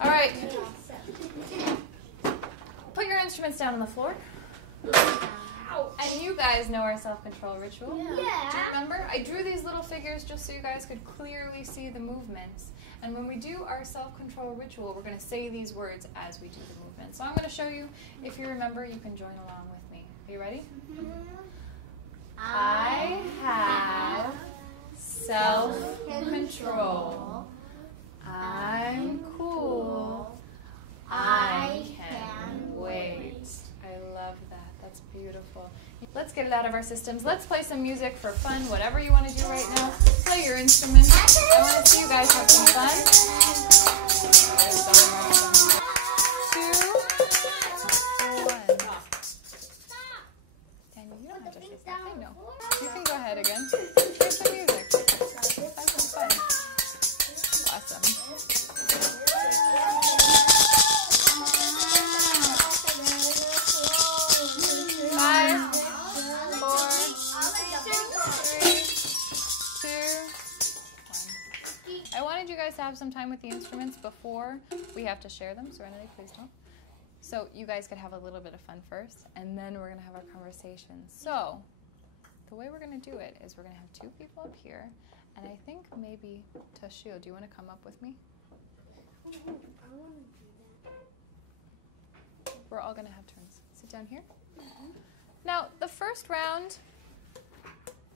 All right. Put your instruments down on the floor. And you guys know our self-control ritual. Yeah. Do you remember? I drew these little figures just so you guys could clearly see the movements. And when we do our self-control ritual, we're going to say these words as we do the movement. So I'm going to show you. If you remember, you can join along with me. Are you ready? I have self-control. I'm cool. I can wait. I love that. That's beautiful. Let's get it out of our systems. Let's play some music for fun, whatever you want to do right now. Play your instrument. I want to see you guys have some fun. 2, 1. Daniel, you don't have to say that. I know. You can go ahead again. Here's some music. Have some fun. Awesome. 5, 4, 3, 2, 1. I wanted you guys to have some time with the instruments before we have to share them. Serenity, please don't. So you guys could have a little bit of fun first, and then we're going to have our conversation. So the way we're going to do it is we're going to have 2 people up here, and I think maybe Toshio, do you want to come up with me? I want to do that. We're all going to have turns. Sit down here. Now, the first round,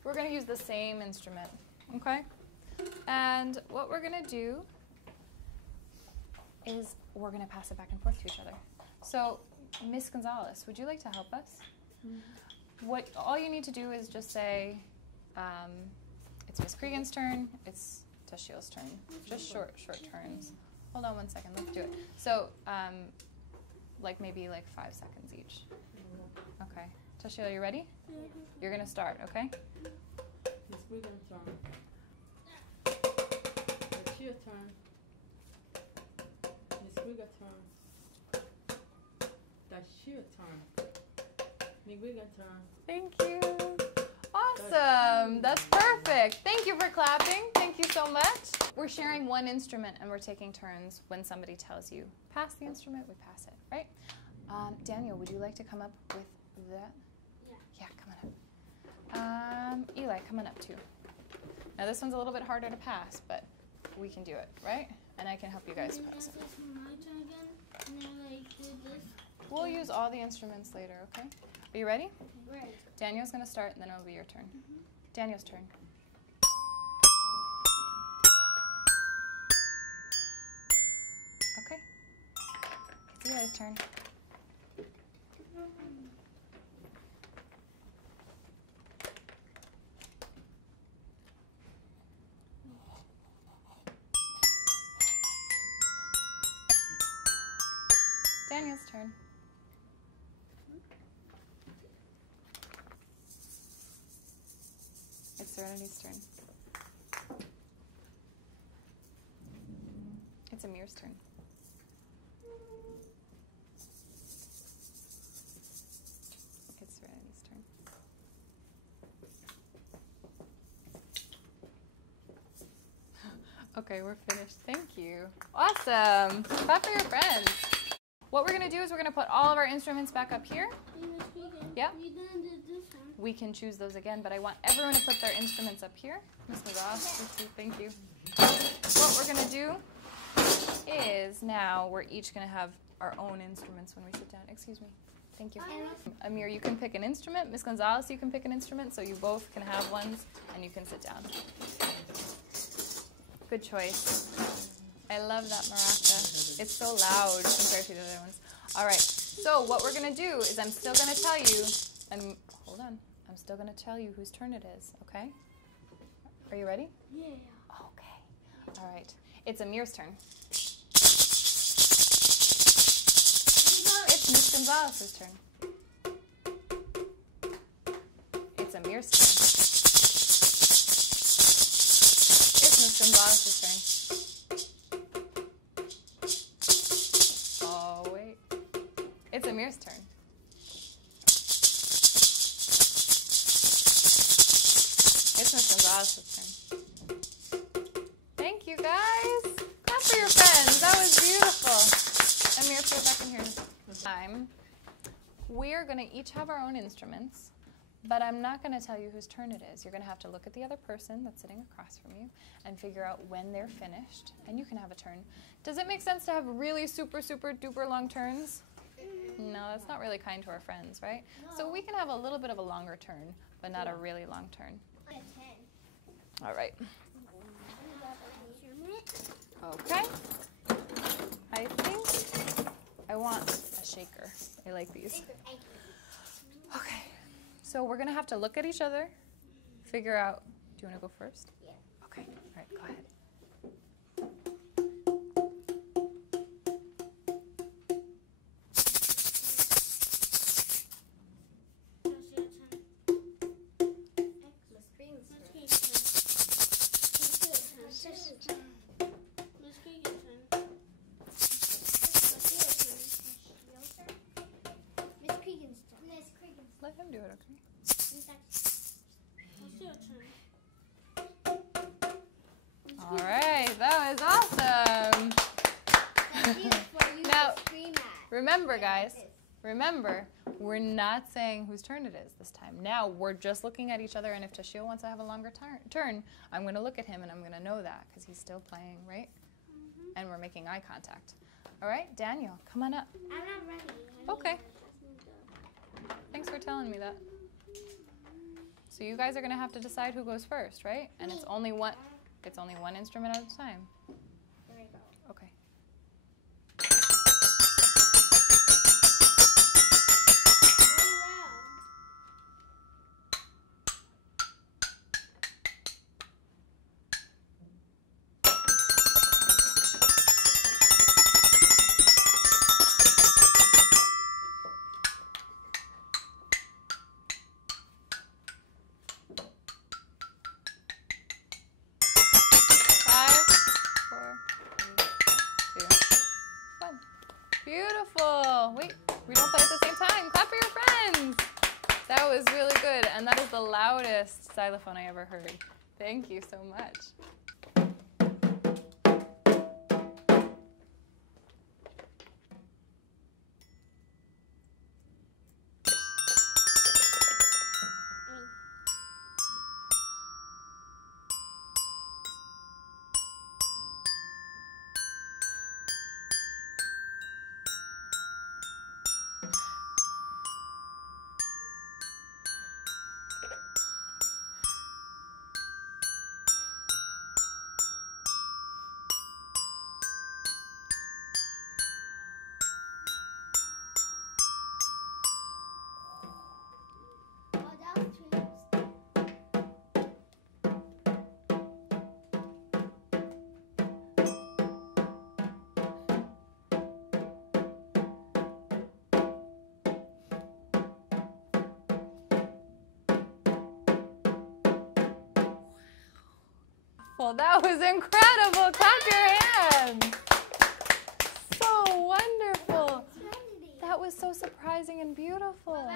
we're going to use the same instrument, okay? And what we're going to do is we're going to pass it back and forth to each other. So, Miss Gonzalez, would you like to help us? What all you need to do is just say, it's Miss Cregan's turn, it's Toshio's turn. Just short turns. Hold on one second, let's do it. So, maybe 5 seconds each. Okay. Toshio, you ready? You're going to start, okay? Miss Cregan's turn. It's your turn. Miss Cregan's turn. That's your turn. Miss Cregan's turn. Thank you. Awesome. That's perfect. Thank you for clapping. Thank you so much. We're sharing one instrument and we're taking turns. When somebody tells you, pass the instrument, we pass it, right? Daniel, would you like to come up with that? Yeah, come on up. Eli, come on up too. Now this one's a little bit harder to pass, but we can do it, right? And I can help you guys pass it. We'll use all the instruments later, okay? Are you ready? Right. Daniel's going to start, and then it'll be your turn. Daniel's turn. Okay. It's Eli's turn. Daniel's turn. It's Serenity's turn. It's Amir's turn. It's Serenity's turn. Okay, we're finished. Thank you. Awesome. Clap for your friends. What we're going to do is we're going to put all of our instruments back up here. Yeah? We can choose those again, but I want everyone to put their instruments up here. Ms. Ross, thank you. What we're going to do is now we're each going to have our own instruments when we sit down. Excuse me. Thank you. Amir, you can pick an instrument. Ms. Gonzalez, you can pick an instrument, so you both can have ones, and you can sit down. Good choice. I love that maraca. It's so loud compared to the other ones. All right, so what we're going to do is I'm still going to tell you, and hold on, I'm still going to tell you whose turn it is, okay? Are you ready? Yeah. Okay. All right. It's Amir's turn. It's Miss Gonzalez's turn. It's Amir's turn. It's Miss Gonzalez's turn. Oh, wait. It's Amir's turn. It's Miss Gonzalez's turn. Thank you, guys. Clap for your friends. That was beautiful. time, we are going to each have our own instruments, but I'm not going to tell you whose turn it is. You're going to have to look at the other person that's sitting across from you and figure out when they're finished, and you can have a turn. Does it make sense to have really super, super duper long turns? No, that's not really kind to our friends, right? No. So we can have a little bit of a longer turn, but not a really long turn. All right. Okay. I think I want a shaker. I like these. Okay. So we're going to have to look at each other, figure out. Do you want to go first? Yeah. Okay. All right, go ahead. Let him do it, okay? All right, that was awesome. Now, remember, guys, remember, we're not saying whose turn it is this time. Now, we're just looking at each other, and if Toshio wants to have a longer turn, I'm going to look at him, and I'm going to know that because he's still playing, right? And we're making eye contact. All right, Daniel, come on up. I'm not ready. Okay. Thanks for telling me that. So you guys are going to have to decide who goes first, right? And it's only one instrument at a time. There we go. Okay. Beautiful. Wait, we don't play at the same time. Clap for your friends. That was really good. And that is the loudest xylophone I ever heard. Thank you so much. Well, that was incredible. Clap your hands. So wonderful. That was so surprising and beautiful.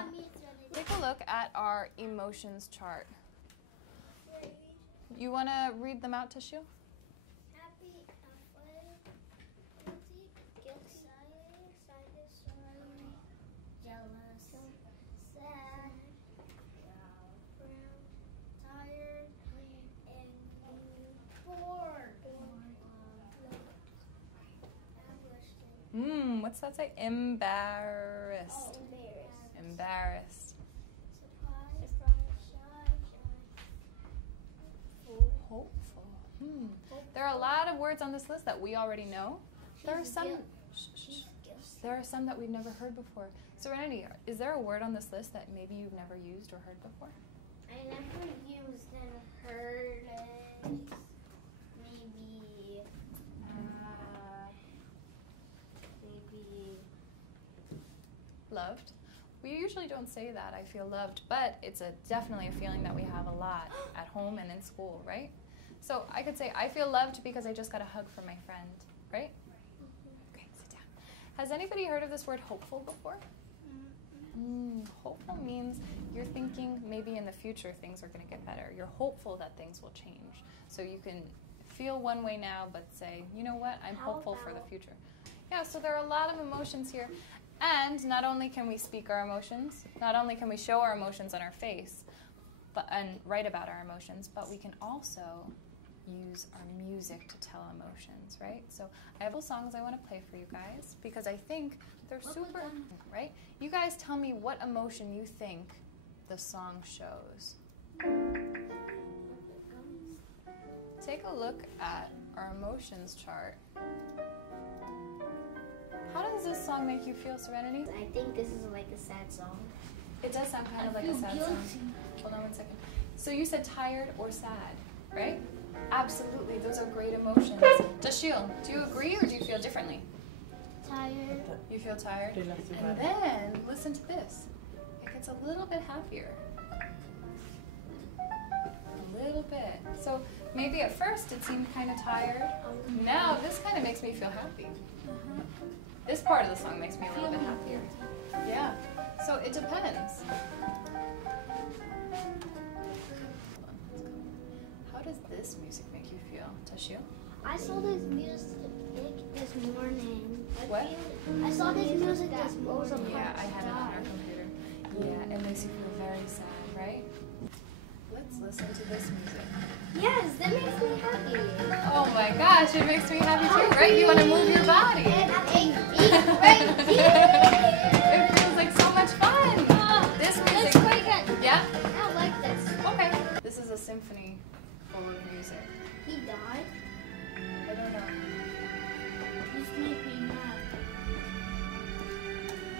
Take a look at our emotions chart. You want to read them out, Toshio? Happy, excited, sorry, jealous, sad, tired, and bored. What's that say? Embarrassed. Embarrassed. Hopeful. There are a lot of words on this list that we already know. There are some that we've never heard before. Serenity, is there a word on this list that maybe you've never used or heard before? I never used and heard it. Maybe Loved. We usually don't say that, I feel loved, but it's definitely a feeling that we have a lot at home and in school, right? So I could say, I feel loved because I just got a hug from my friend, right? Okay, sit down. Has anybody heard of this word hopeful before? Hopeful means you're thinking maybe in the future things are going to get better. You're hopeful that things will change. So you can feel one way now, but say, you know what, I'm hopeful for the future. Yeah, so there are a lot of emotions here. And not only can we speak our emotions, not only can we show our emotions on our face and write about our emotions, but we can also use our music to tell emotions, right? So I have a couple songs I want to play for you guys because I think they're super, right? You guys tell me what emotion you think the song shows. Take a look at our emotions chart. How does this song make you feel, Serenity? I think this is like a sad song. It does sound kind of like a sad song. Hold on one second. So you said tired or sad, right? Absolutely, those are great emotions. Dashiel, do you agree or do you feel differently? Tired. You feel tired? And then, listen to this. It gets a little bit happier. A little bit. So maybe at first it seemed kind of tired. Now this kind of makes me feel happy. This part of the song makes me a little bit happier. Yeah. So it depends. How does this music make you feel, Tashiel? I saw this music this morning. What? I saw this music this morning. Yeah, I have it on our computer. Yeah, it makes you feel very sad, right? Let's listen to this music. Yes, that makes me happy. Oh my gosh, it makes me happy too, right? You want to move your body. And right here. It feels like so much fun. This music. That's quite good. Yeah? I like this. Okay. This is a symphony full of music. He died. I don't know. This made me mad.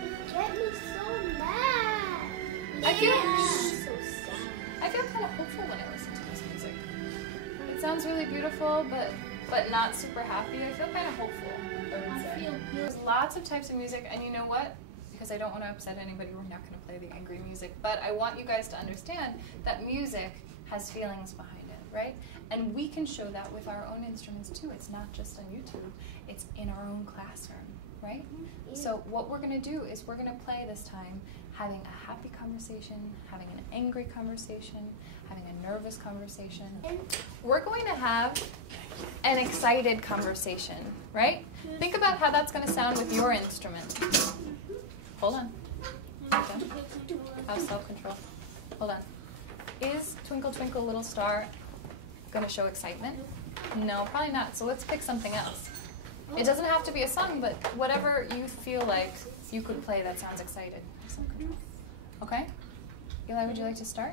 It get me so mad. I feel- so sad. I feel kind of hopeful when I listen to this music. It sounds really beautiful, but not super happy. I feel kind of hopeful, I would say. There's lots of types of music, and you know what? Because I don't want to upset anybody, we're not going to play the angry music. But I want you guys to understand that music has feelings behind it, right? And we can show that with our own instruments too. It's not just on YouTube. It's in our own classroom, right? So what we're going to do is we're going to play this time having a happy conversation, having an angry conversation, having a nervous conversation. We're going to have an excited conversation, right? Think about how that's going to sound with your instrument. Hold on. Have self-control. Hold on. Is Twinkle Twinkle Little Star going to show excitement? No, probably not. So let's pick something else. It doesn't have to be a song, but whatever you feel like you could play that sounds excited. Okay? Eli, would you like to start?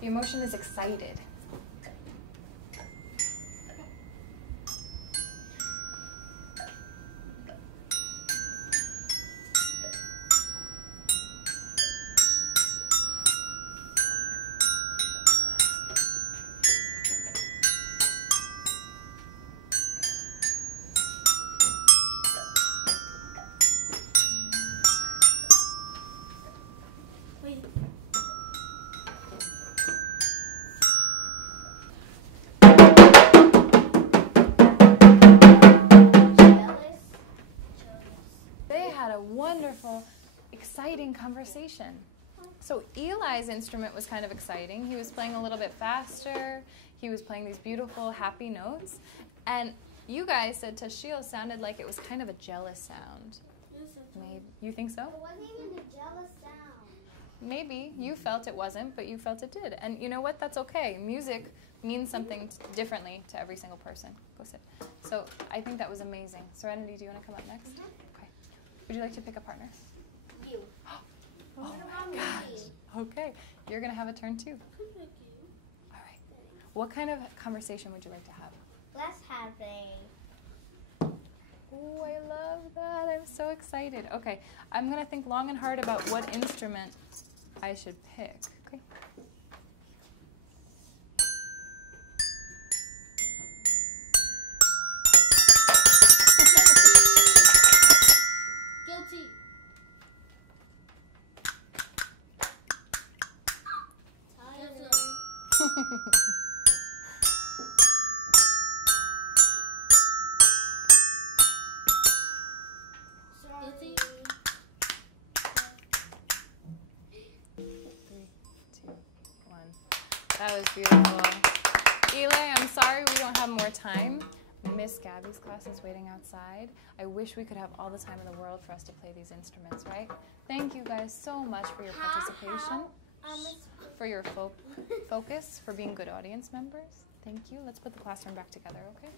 The emotion is excited. Wonderful, exciting conversation. So Eli's instrument was kind of exciting. He was playing a little bit faster. He was playing these beautiful, happy notes. And you guys said Tashiel sounded like it was kind of a jealous sound. Maybe. You think so? It wasn't even a jealous sound. Maybe. You felt it wasn't, but you felt it did. And you know what? That's okay. Music means something differently to every single person. Go sit. So I think that was amazing. Serenity, do you want to come up next? Okay. Would you like to pick a partner? You. Oh my gosh. Okay. You're going to have a turn too. All right. What kind of conversation would you like to have? Let's have a... Oh, I love that. I'm so excited. Okay. I'm going to think long and hard about what instrument I should pick. Okay. Guilty. Guilty. 3, 2, 1. That was beautiful. Eli, I'm sorry we don't have more time. Miss Gabby's class is waiting outside. I wish we could have all the time in the world for us to play these instruments, right? Thank you guys so much for your participation, for your focus, for being good audience members. Thank you. Let's put the classroom back together, okay?